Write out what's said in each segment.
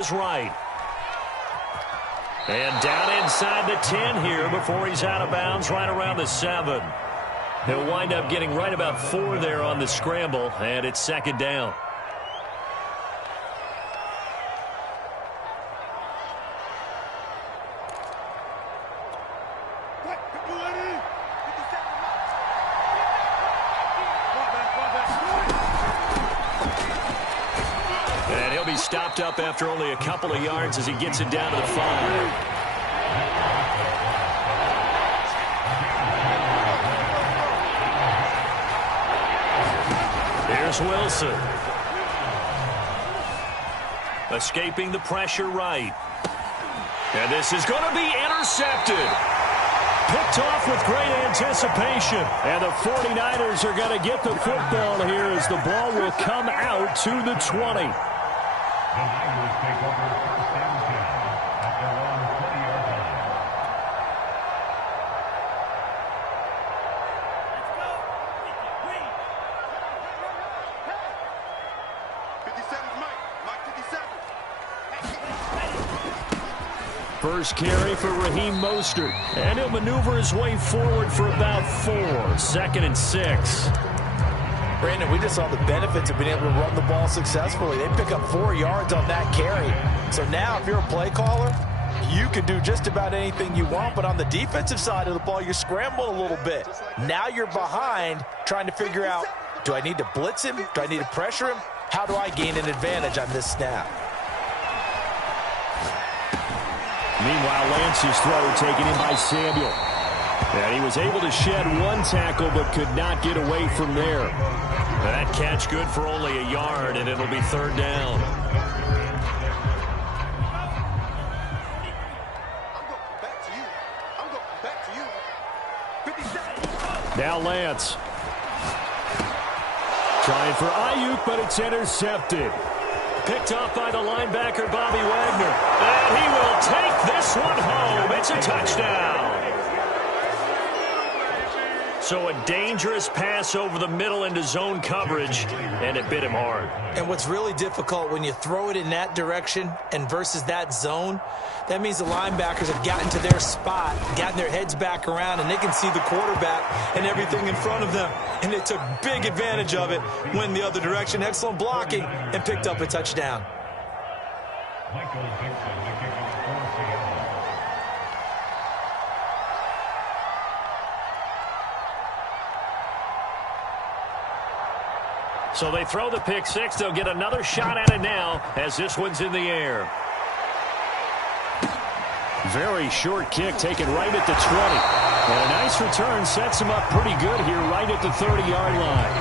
is right. And down inside the 10 here before he's out of bounds right around the 7. He'll wind up getting right about 4 there on the scramble, and it's second down. And he'll be stopped up after only a couple of yards as he gets it down to the 5. Here's Wilson. Escaping the pressure right. And this is going to be intercepted. Picked off with great anticipation. And the 49ers are going to get the football here as the ball will come out to the 20. The Niners take over first and 10 at their own 20-yard line. First carry for Raheem Mostert. And he'll maneuver his way forward for about 4. Second and 6. Brandon, we just saw the benefits of being able to run the ball successfully. They pick up 4 yards on that carry. So now if you're a play caller, you can do just about anything you want. But on the defensive side of the ball, you scramble a little bit. Now you're behind trying to figure out, do I need to blitz him? Do I need to pressure him? How do I gain an advantage on this snap? Meanwhile, Lance's throw taken in by Samuel. And he was able to shed 1 tackle but could not get away from there. That catch good for only a yard, and it'll be third down. Now Lance. Trying for Ayuk, but it's intercepted. Picked off by the linebacker, Bobby Wagner. And he will take this one home. It's a touchdown. So a dangerous pass over the middle into zone coverage, and it bit him hard. And what's really difficult when you throw it in that direction and versus that zone, that means the linebackers have gotten to their spot, gotten their heads back around, and they can see the quarterback and everything in front of them. And they took big advantage of it, went the other direction, excellent blocking, and picked up a touchdown. Michael Dixon, the kicker for Seattle. So they throw the pick 6. They'll get another shot at it now as this one's in the air. Very short kick taken right at the 20. And a nice return sets him up pretty good here right at the 30-yard line.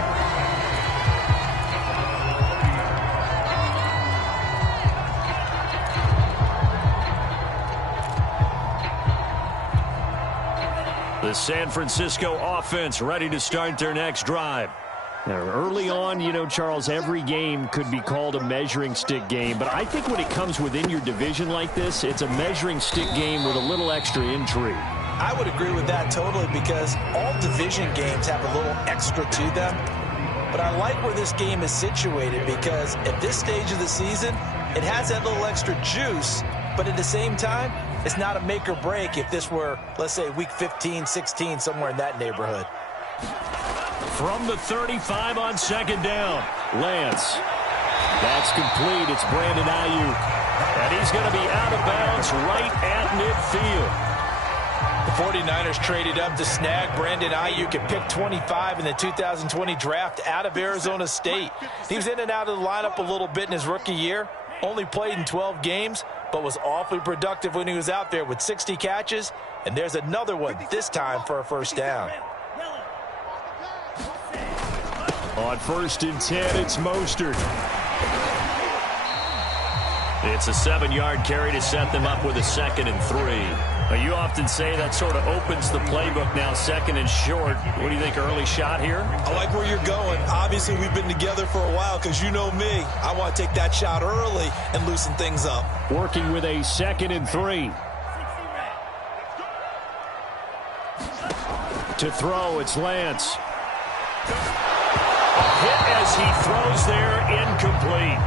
The San Francisco offense ready to start their next drive. Now, early on, you know, Charles, every game could be called a measuring stick game. But I think when it comes within your division like this, it's a measuring stick game with a little extra intrigue. I would agree with that totally because all division games have a little extra to them. But I like where this game is situated because at this stage of the season, it has that little extra juice. But at the same time, it's not a make or break if this were, let's say, week 15, 16, somewhere in that neighborhood. From the 35 on second down, Lance. That's complete. It's Brandon Ayuk. And he's going to be out of bounds right at midfield. The 49ers traded up to snag Brandon Ayuk at pick 25 in the 2020 draft out of Arizona State. He was in and out of the lineup a little bit in his rookie year. Only played in 12 games, but was awfully productive when he was out there with 60 catches. And there's another one, this time for a first down. On first and 10, it's Mostert. It's a 7-yard carry to set them up with a 2nd and 3. Now, you often say that sort of opens the playbook now, 2nd and short. What do you think, early shot here? I like where you're going. Obviously, we've been together for a while because you know me. I want to take that shot early and loosen things up. Working with a 2nd and 3. To throw, it's Lance. A hit as he throws there, incomplete.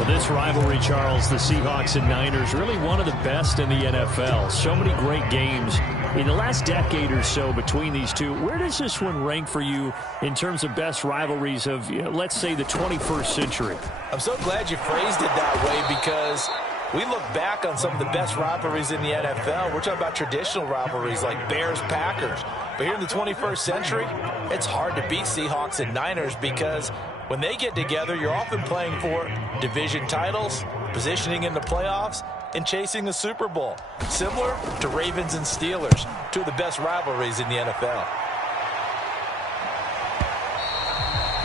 Well, this rivalry, Charles, the Seahawks and Niners, really one of the best in the NFL. So many great games in the last decade or so between these two. Where does this one rank for you in terms of best rivalries of, let's say, the 21st century? I'm so glad you phrased it that way, because we look back on some of the best rivalries in the NFL. We're talking about traditional rivalries like Bears-Packers. But here in the 21st century, it's hard to beat Seahawks and Niners, because when they get together, you're often playing for division titles, positioning in the playoffs, and chasing the Super Bowl. Similar to Ravens and Steelers, two of the best rivalries in the NFL.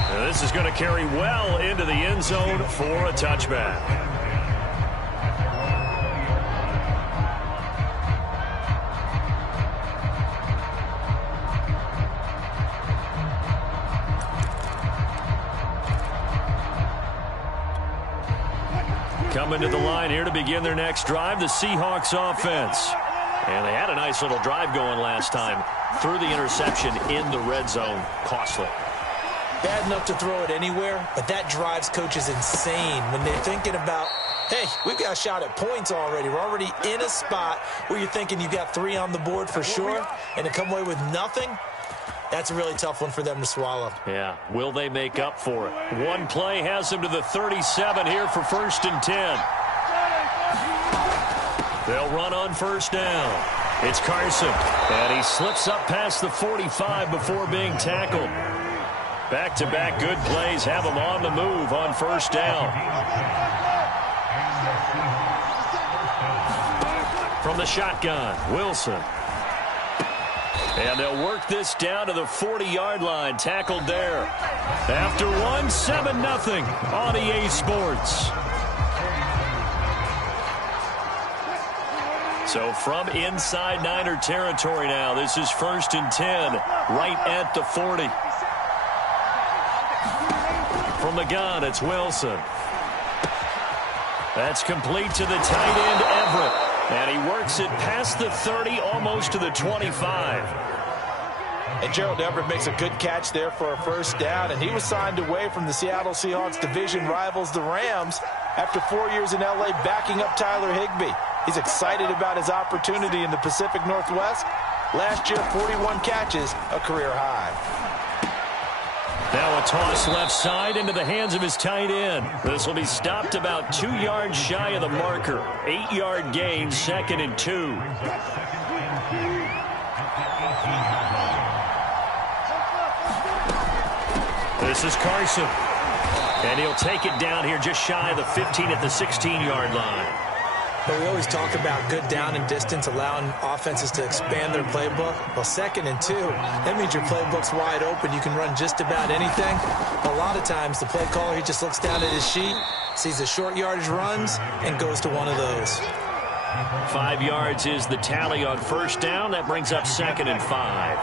And this is going to carry well into the end zone for a touchback. Coming to the line here to begin their next drive, the Seahawks offense. And they had a nice little drive going last time. Threw the interception in the red zone. Costly. Bad enough to throw it anywhere, but that drives coaches insane when they're thinking about, hey, we've got a shot at points already. We're already in a spot where you're thinking you got 3 on the board for sure, and to come away with nothing, that's a really tough one for them to swallow. Yeah. Will they make up for it? One play has them to the 37 here for 1st and 10. They'll run on 1st down. It's Carson. And he slips up past the 45 before being tackled. Back-to-back good plays have him on the move on 1st down. From the shotgun, Wilson. And they'll work this down to the 40-yard line. Tackled there. After one, 7-0 on EA Sports. So from inside Niner territory now, this is 1st and 10, right at the 40. From the gun, it's Wilson. That's complete to the tight end, Everett. And he works it past the 30, almost to the 25. And Gerald Everett makes a good catch there for a 1st down, and he was signed away from the Seattle Seahawks division rivals, the Rams, after 4 years in L.A. backing up Tyler Higbee. He's excited about his opportunity in the Pacific Northwest. Last year, 41 catches, a career high. Now a toss left side into the hands of his tight end. This will be stopped about 2 yards shy of the marker. 8-yard gain, 2nd and 2. This is Carson. And he'll take it down here just shy of the 15 at the 16-yard line. But we always talk about good down and distance, allowing offenses to expand their playbook. Well, 2nd and 2, that means your playbook's wide open. You can run just about anything. A lot of times, the play caller, he just looks down at his sheet, sees the short yardage runs, and goes to one of those. 5 yards is the tally on 1st down. That brings up 2nd and 5.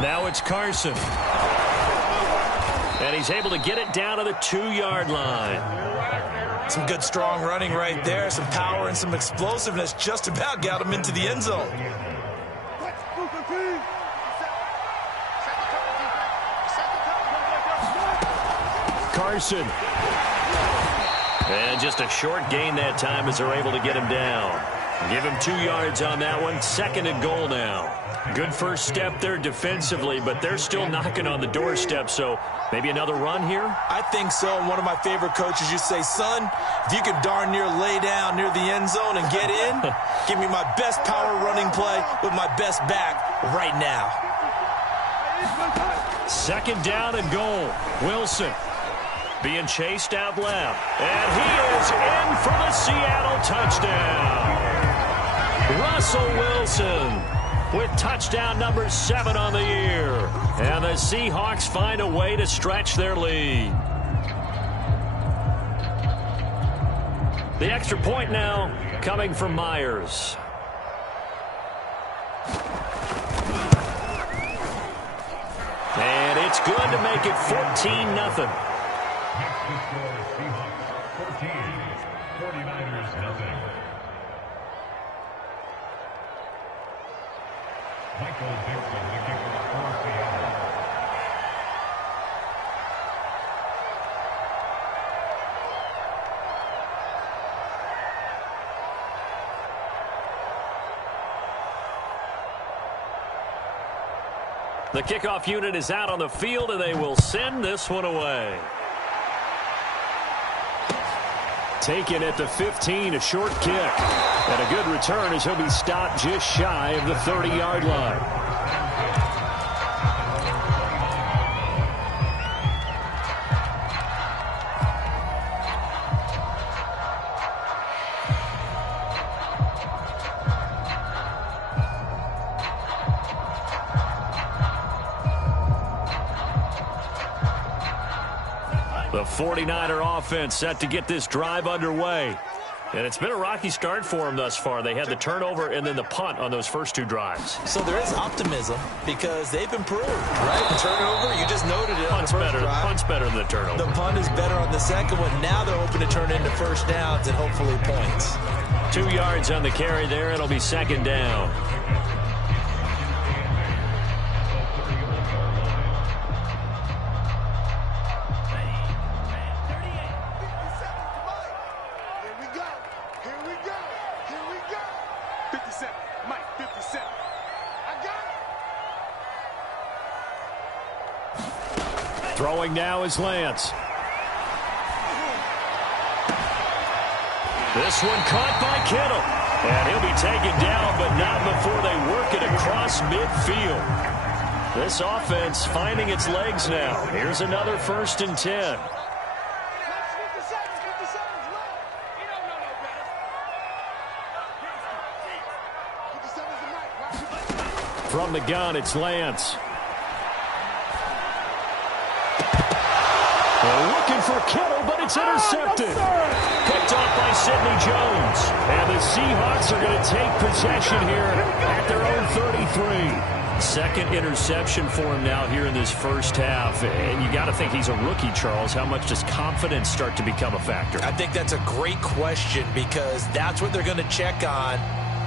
Now it's Carson. And he's able to get it down to the 2-yard line. Some good strong running right there. Some power and some explosiveness just about got him into the end zone. Carson. And just a short gain that time as they're able to get him down. Give him 2 yards on that one. 2nd and goal now. Good first step there defensively, but they're still knocking on the doorstep, so maybe another run here? I think so. And one of my favorite coaches used to say, son, if you can darn near lay down near the end zone and get in, give me my best power running play with my best back right now. 2nd down and goal. Wilson being chased out left. And he is in for the Seattle touchdown. Russell Wilson with touchdown number 7 on the year. And the Seahawks find a way to stretch their lead. The extra point now coming from Myers. And it's good to make it 14-0. Next to score, Seahawks 14, 49ers 0. Michael Dixon, the kicker for Seattle. The kickoff unit is out on the field, and they will send this one away. Taken at the 15, a short kick. And a good return as he'll be stopped just shy of the 30-yard line. The 49er offense set to get this drive underway. And it's been a rocky start for them thus far. They had the turnover and then the punt on those first two drives. So there is optimism because they've improved, right? The turnover, you just noted it on the first drive. Punt's better than the turnover. The punt is better on the second one. Now they're hoping to turn into first downs and hopefully points. 2 yards on the carry there. It'll be second down. Throwing now is Lance. This one caught by Kittle. And he'll be taken down, but not before they work it across midfield. This offense finding its legs now. Here's another 1st and 10. From the gun, it's Lance. They're looking for Kittle, but it's intercepted. Picked off by Sidney Jones. And the Seahawks are going to take possession here at their own 33. Second interception for him now here in this first half. And you got to think he's a rookie, Charles. How much does confidence start to become a factor? I think that's a great question because that's what they're going to check on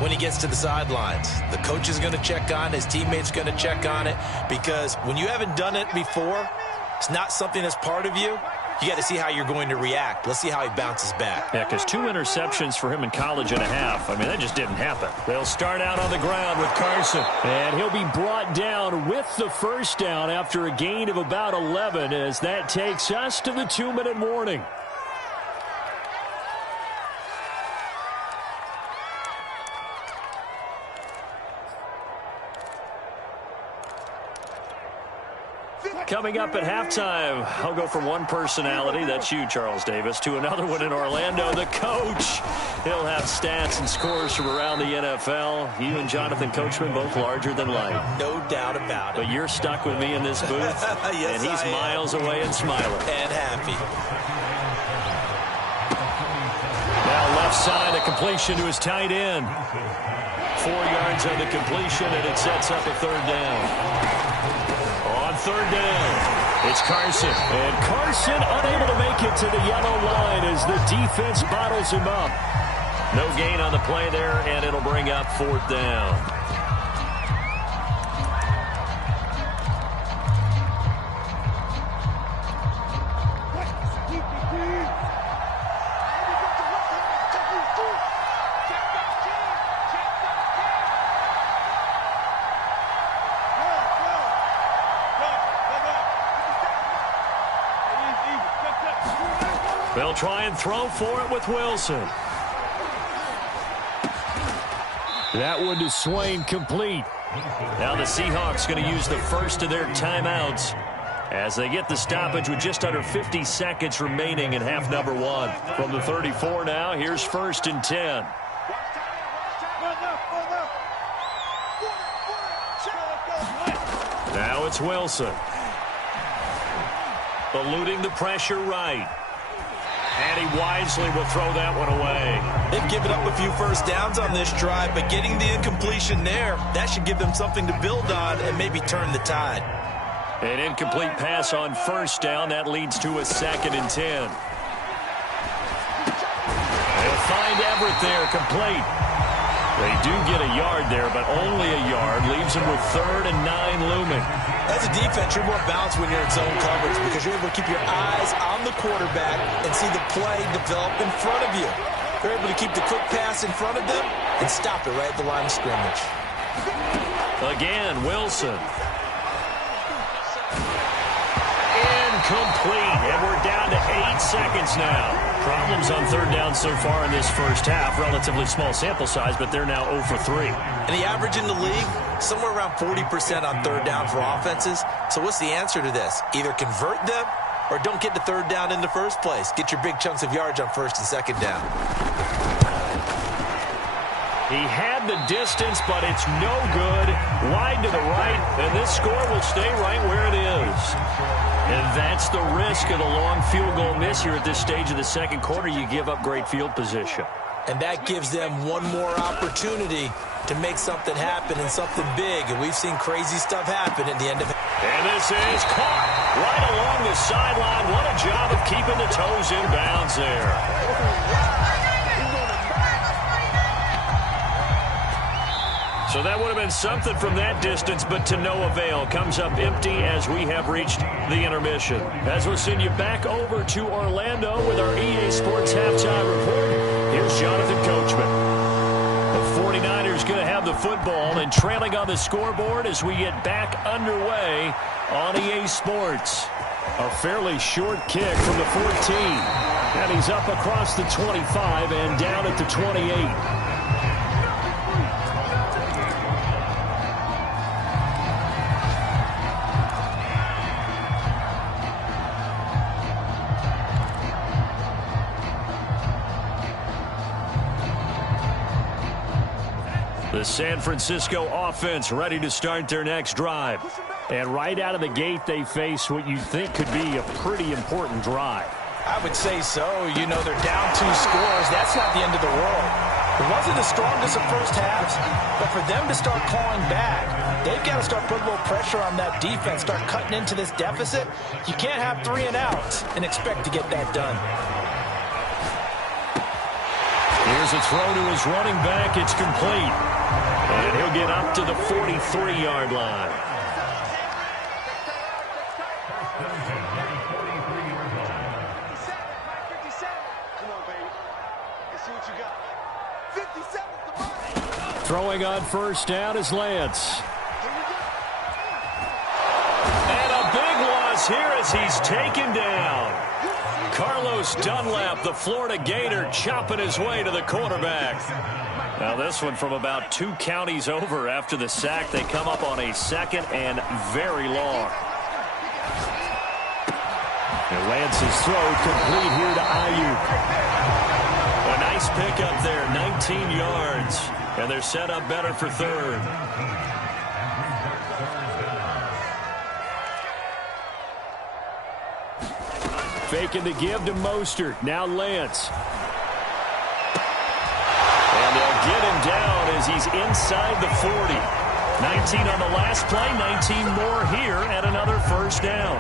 when he gets to the sidelines. The coach is going to check on it. His teammates going to check on it because when you haven't done it before, it's not something that's part of you. You got to see how you're going to react. Let's see how he bounces back. Yeah, because 2 interceptions for him in college and a half. I mean, that just didn't happen. They'll start out on the ground with Carson. And he'll be brought down with the first down after a gain of about 11 as that takes us to the 2-minute warning. Coming up at halftime, I'll go from one personality, that's you, Charles Davis, to another one in Orlando, the coach. He'll have stats and scores from around the NFL. You and Jonathan Coachman both larger than life. No doubt about it. But you're stuck with me in this booth, yes, and he's miles away and smiling. And happy. Now left side, a completion to his tight end. 4 yards on the completion, and it sets up a third down. On third down, it's Carson. And Carson unable to make it to the yellow line as the defense bottles him up. No gain on the play there, and it'll bring up 4th down. They'll try and throw for it with Wilson. That one to Swain, complete. Now the Seahawks going to use the first of their timeouts as they get the stoppage with just under 50 seconds remaining in half number 1. From the 34 now, here's 1st and 10. Now it's Wilson. Eluding the pressure right. And he wisely will throw that one away. They've given up a few first downs on this drive, but getting the incompletion there, that should give them something to build on and maybe turn the tide. An incomplete pass on first down. That leads to a 2nd and 10. They'll find Everett there, complete. They do get a yard there, but only a yard. Leaves them with 3rd and 9 looming. As a defense, you're more balanced when you're in zone coverage because you're able to keep your eyes on the quarterback and see the play develop in front of you. You're able to keep the quick pass in front of them and stop it right at the line of scrimmage. Again, Wilson. Incomplete, and we're down to 8 seconds now. Problems on 3rd down so far in this first half. Relatively small sample size, but they're now 0 for 3. And the average in the league, somewhere around 40% on 3rd down for offenses. So what's the answer to this? Either convert them or don't get to 3rd down in the first place. Get your big chunks of yards on 1st and 2nd down. He had the distance, but it's no good. Wide to the right, and this score will stay right where it is. And that's the risk of the long field goal miss here at this stage of the second quarter. You give up great field position. And that gives them one more opportunity to make something happen and something big. And we've seen crazy stuff happen at the end of it. And this is caught right along the sideline. What a job of keeping the toes in bounds there. So that would have been something from that distance, but to no avail. Comes up empty as we have reached the intermission. As we'll send you back over to Orlando with our EA Sports Halftime Report, here's Jonathan Coachman. The 49ers going to have the football and trailing on the scoreboard as we get back underway on EA Sports. A fairly short kick from the 14. And he's up across the 25 and down at the 28. The San Francisco offense ready to start their next drive. And right out of the gate, they face what you think could be a pretty important drive. I would say so. You know, they're down 2 scores. That's not the end of the world. It wasn't the strongest of first halves, but for them to start clawing back, they've got to start putting a little pressure on that defense, start cutting into this deficit. You can't have 3 and outs and expect to get that done. Here's a throw to his running back. It's complete. And he'll get up to the 43-yard line. Throwing on first down is Lance. And a big loss here as he's taken down. Carlos Dunlap, the Florida Gator, chopping his way to the quarterback. Now this one from about 2 counties over after the sack. They come up on a 2nd and very long. And Lance's throw complete here to Ayuk. A nice pickup there, 19 yards. And they're set up better for 3rd. Faking the give to Mostert. Now Lance. And they'll get him down as he's inside the 40. 19 on the last play, 19 more here and another first down.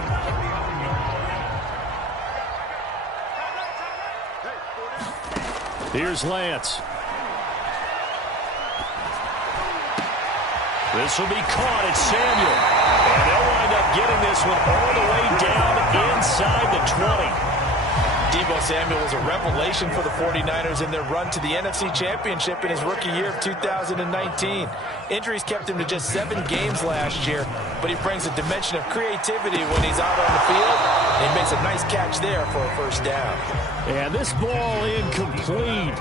Here's Lance. This will be caught. It's Samuel. And they'll wind up getting this one all the way down inside the 20. Deebo Samuel was a revelation for the 49ers in their run to the NFC Championship in his rookie year of 2019. Injuries kept him to just 7 games last year, but he brings a dimension of creativity when he's out on the field, and he makes a nice catch there for a first down. And this ball incomplete.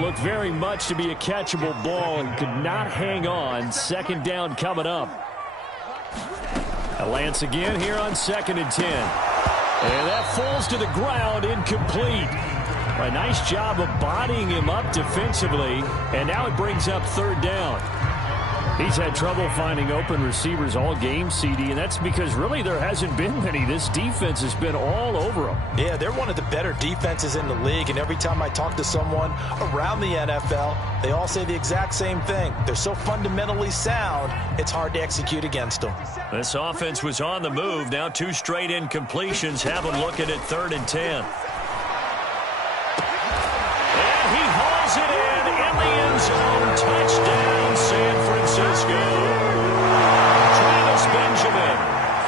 Looked very much to be a catchable ball and could not hang on. 2nd down coming up. Lance again here on 2nd and 10. And that falls to the ground, incomplete. A nice job of bodying him up defensively, and now it brings up 3rd down. He's had trouble finding open receivers all game, CD, and that's because really there hasn't been many. This defense has been all over them. Yeah, they're one of the better defenses in the league, and every time I talk to someone around the NFL, they all say the exact same thing. They're so fundamentally sound, it's hard to execute against them. This offense was on the move. Now 2 straight incompletions have them looking at 3rd and 10. And he hauls it in the end zone.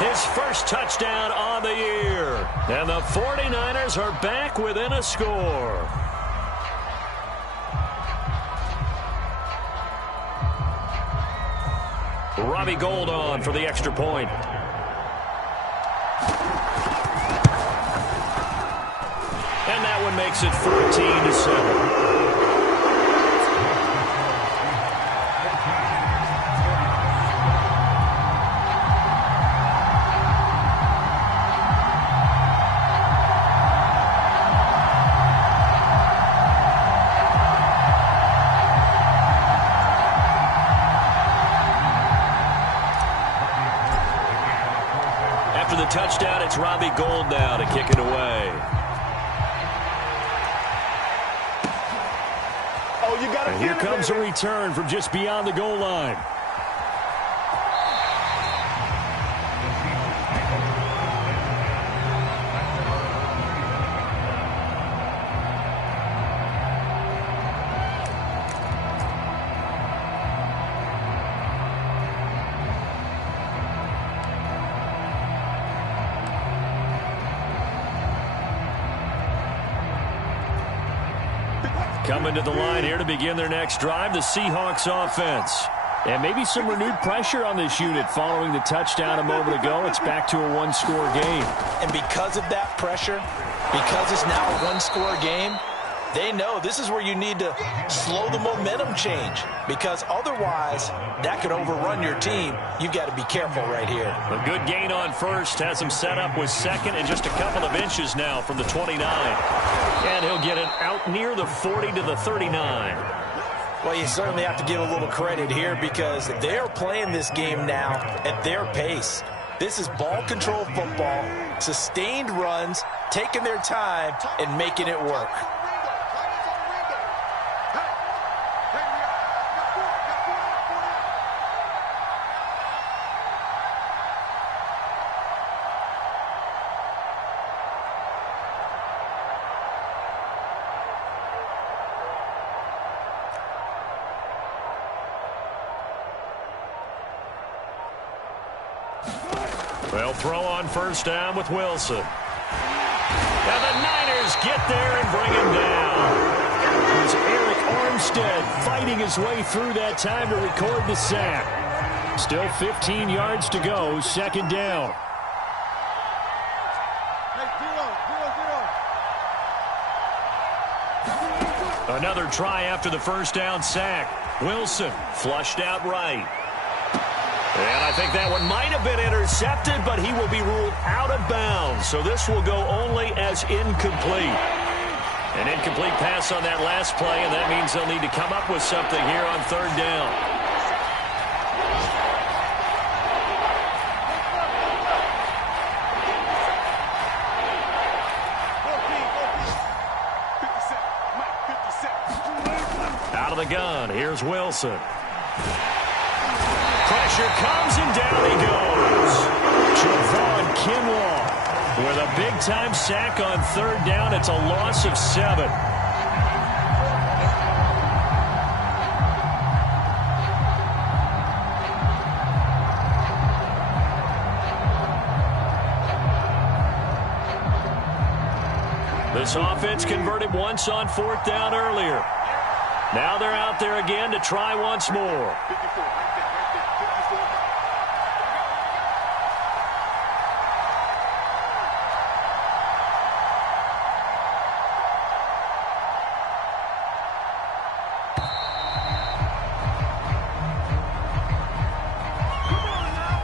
his first touchdown on the year. And the 49ers are back within a score. Robbie Gould on for the extra point. And that one makes it 14-7. Touchdown, it's Robbie Gould now to kick it away. And here comes a return from just beyond the goal line. Coming to the line here to begin their next drive, the Seahawks offense. And maybe some renewed pressure on this unit following the touchdown a moment ago. It's back to a one-score game. And because of that pressure, because it's now a one-score game, they know this is where you need to slow the momentum change, because otherwise that could overrun your team. You've got to be careful right here. A good gain on first has him set up with second and just a couple of inches now from the 29. And he'll get it out near the 40 to the 39. Well, you certainly have to give a little credit here, because they're playing this game now at their pace. This is ball control football, sustained runs, taking their time and making it work. They'll throw on first down with Wilson. And the Niners get there and bring him down. Here's Eric Armstead fighting his way through that time to record the sack. Still 15 yards to go, second down. Another try after the first down sack. Wilson flushed out right. And I think that one might have been intercepted, but he will be ruled out of bounds. So this will go only as incomplete. An incomplete pass on that last play, and that means they'll need to come up with something here on third down. Out of the gun, here's Wilson. Pressure comes, and down he goes. Javon Kinlaw with a big-time sack on third down. It's a loss of 7. This offense converted once on fourth down earlier. Now they're out there again to try once more.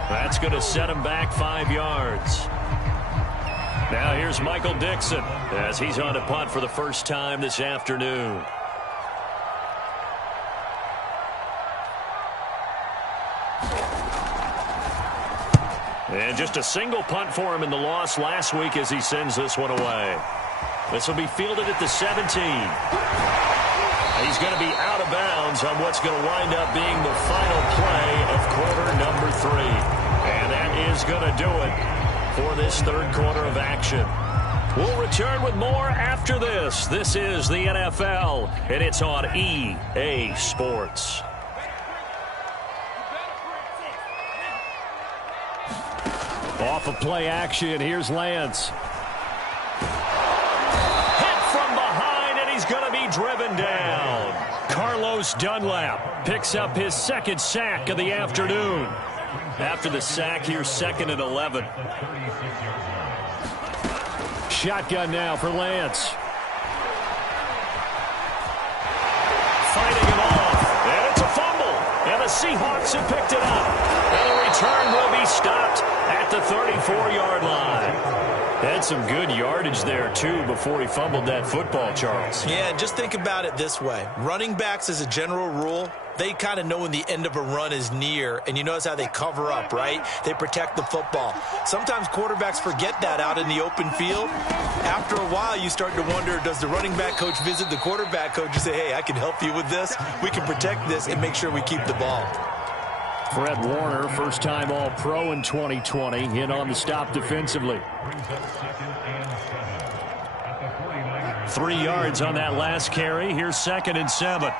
That's going to set him back 5 yards. Now here's Michael Dixon as he's on to punt for the first time this afternoon. And just a single punt for him in the loss last week as he sends this one away. This will be fielded at the 17. He's going to be out of bounds on what's going to wind up being the final play of quarter number 3. And that is going to do it for this third quarter of action. We'll return with more after this. This is the NFL, and it's on EA Sports. Off of play action, here's Lance. Hit from behind, and he's going to be driven down. Carlos Dunlap picks up his second sack of the afternoon. After the sack, here's 2nd and 11. Shotgun now for Lance. Fighting it off, and it's a fumble. And the Seahawks have picked it up. And the return will be stopped at the 34-yard line. Had some good yardage there, too, before he fumbled that football, Charles. Yeah, just think about it this way. Running backs, as a general rule, they kind of know when the end of a run is near, and you notice how they cover up, right? They protect the football. Sometimes quarterbacks forget that out in the open field. After a while, you start to wonder, does the running back coach visit the quarterback coach and say, hey, I can help you with this? We can protect this and make sure we keep the ball. Fred Warner, first-time All-Pro in 2020, in on the stop defensively. 3 yards on that last carry. Here's 2nd and 7.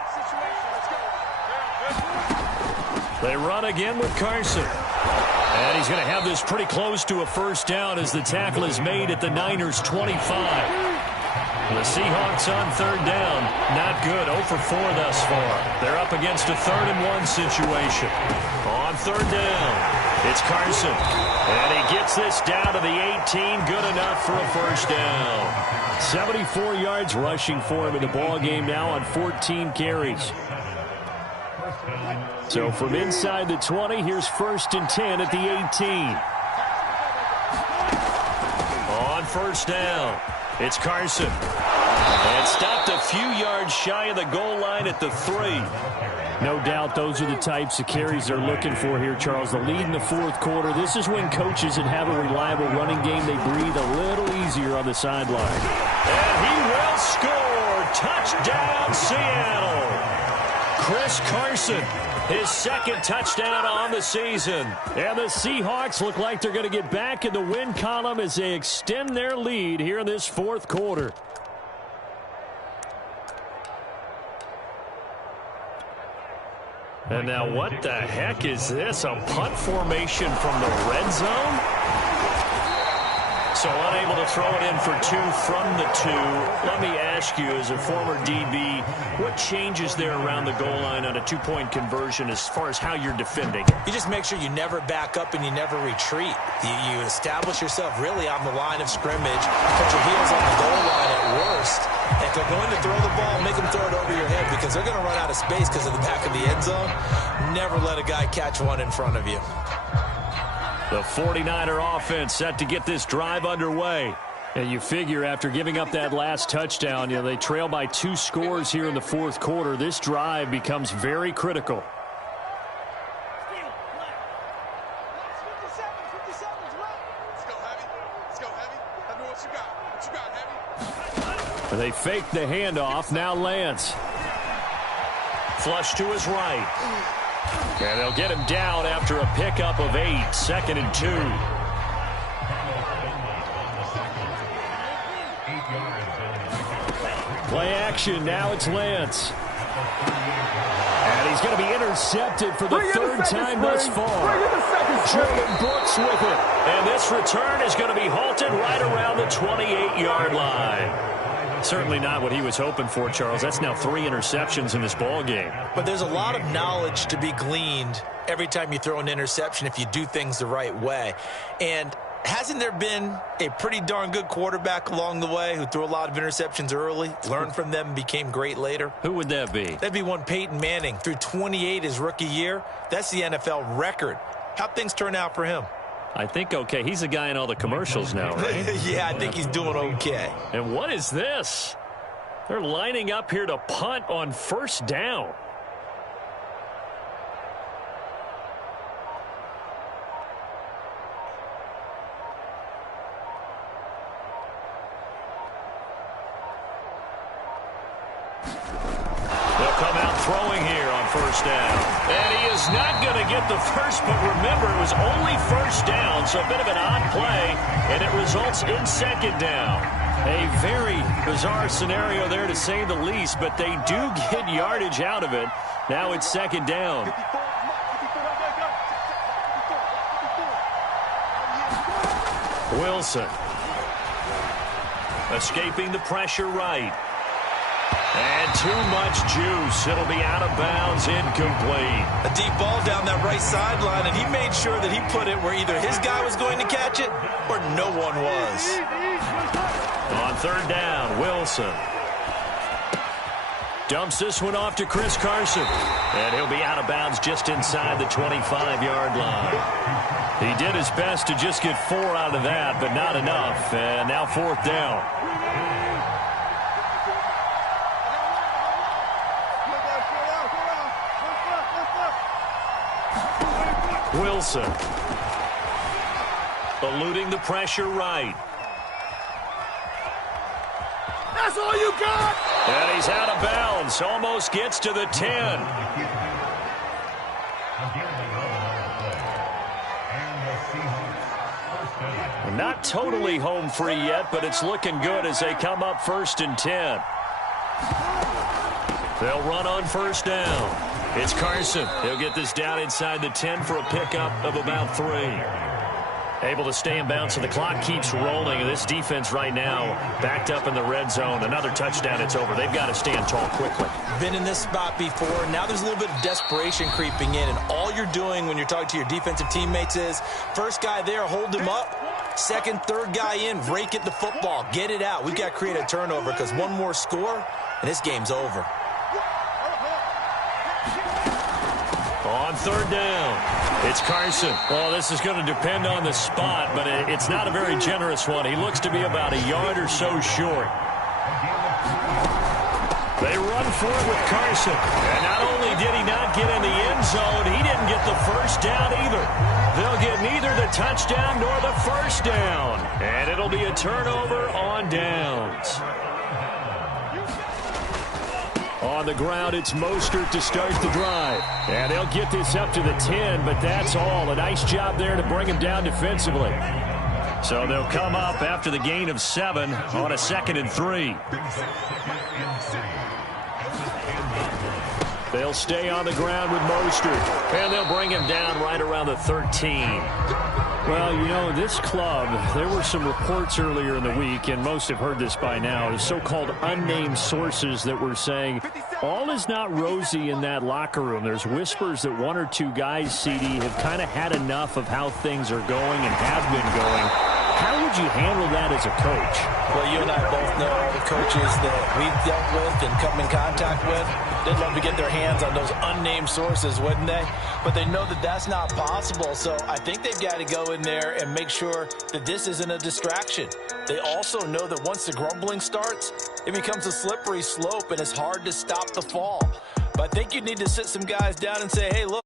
They run again with Carson. And he's going to have this pretty close to a first down as the tackle is made at the Niners' 25. The Seahawks on 3rd down. Not good. 0 for 4 thus far. They're up against a 3rd and 1 situation. On 3rd down, it's Carson. And he gets this down to the 18. Good enough for a first down. 74 yards rushing for him in the ball game now on 14 carries. So from inside the 20, here's 1st and 10 at the 18. On 1st down, it's Carson. And stopped a few yards shy of the goal line at the 3. No doubt those are the types of carries they're looking for here, Charles. The lead in the 4th quarter. This is when coaches that have a reliable running game, they breathe a little easier on the sideline. And he will score. Touchdown, Seattle. Chris Carson, his 2nd touchdown on the season. And the Seahawks look like they're going to get back in the win column as they extend their lead here in this 4th quarter. And now what the heck is this? A punt formation from the red zone? So unable to throw it in for 2 from the 2. Let me ask you, as a former DB, what changes there around the goal line on a 2-point conversion as far as how you're defending it? You just make sure you never back up and you never retreat. You establish yourself really on the line of scrimmage, put your heels on the goal line at worst. If they're going to throw the ball, make them throw it over your head because they're going to run out of space because of the back of the end zone. Never let a guy catch one in front of you. The 49er offense set to get this drive underway. And you figure after giving up that last touchdown, they trail by 2 scores here in the 4th quarter. This drive becomes very critical. They fake the handoff. Now Lance. Flush to his right. And they'll get him down after a pickup of 8. 2nd and 2. Play action. Now it's Lance. And he's going to be intercepted for the 3rd time thus far. Jordan Brooks with it. And this return is going to be halted right around the 28-yard line. Certainly not what he was hoping for, Charles. That's now 3 interceptions in this ball game. But there's a lot of knowledge to be gleaned every time you throw an interception if you do things the right way. And hasn't there been a pretty darn good quarterback along the way who threw a lot of interceptions early, learned from them, and became great later? Who would that be? That'd be one Peyton Manning. Threw 28 his rookie year. That's the NFL record. How'd things turn out for him? I think okay. He's a guy in all the commercials now, right? Yeah, I think he's doing okay. And what is this? They're lining up here to punt on 1st down. They'll come out throwing here on 1st down. And he is not going to get the first, but remember, it was only 1st down, so a bit of an odd play, and it results in 2nd down. A very bizarre scenario there, to say the least, but they do get yardage out of it. Now it's 2nd down. Wilson. Escaping the pressure right. And too much juice. It'll be out of bounds, incomplete. A deep ball down that right sideline, and he made sure that he put it where either his guy was going to catch it or no one was. On third down, Wilson. Dumps this one off to Chris Carson. And he'll be out of bounds just inside the 25-yard line. He did his best to just get 4 out of that, but not enough. And now fourth down. Wilson. Eluding the pressure right. That's all you got! And he's out of bounds. Almost gets to the 10. Not totally home free yet, but it's looking good as they come up 1st and 10. They'll run on first down. It's Carson. He'll get this down inside the 10 for a pickup of about 3. Able to stay in bounds, so the clock keeps rolling. And this defense right now backed up in the red zone. Another touchdown, it's over. They've got to stand tall quickly. Been in this spot before. Now there's a little bit of desperation creeping in. And all you're doing when you're talking to your defensive teammates is, first guy there, hold him up. Second, third guy in, rake at the football. Get it out. We've got to create a turnover because one more score, and this game's over. On third down, it's Carson. Well, this is going to depend on the spot, but it's not a very generous one. He looks to be about a yard or so short. They run for it with Carson. And not only did he not get in the end zone, he didn't get the first down either. They'll get neither the touchdown nor the first down. And it'll be a turnover on downs. On the ground, it's Mostert to start the drive. And they'll get this up to the 10, but that's all. A nice job there to bring him down defensively. So they'll come up after the gain of 7 on a 2nd and 3. They'll stay on the ground with Mostert. And they'll bring him down right around the 13. Well, you know, this club, there were some reports earlier in the week, and most have heard this by now, the so-called unnamed sources that were saying all is not rosy in that locker room. There's whispers that 1 or 2 guys, CD, have kind of had enough of how things are going and have been going. How would you handle that as a coach? Well, you and I both know all the coaches that we've dealt with and come in contact with. They'd love to get their hands on those unnamed sources, wouldn't they? But they know that that's not possible, so I think they've got to go in there and make sure that this isn't a distraction. They also know that once the grumbling starts, it becomes a slippery slope and it's hard to stop the fall. But I think you need to sit some guys down and say, hey, look.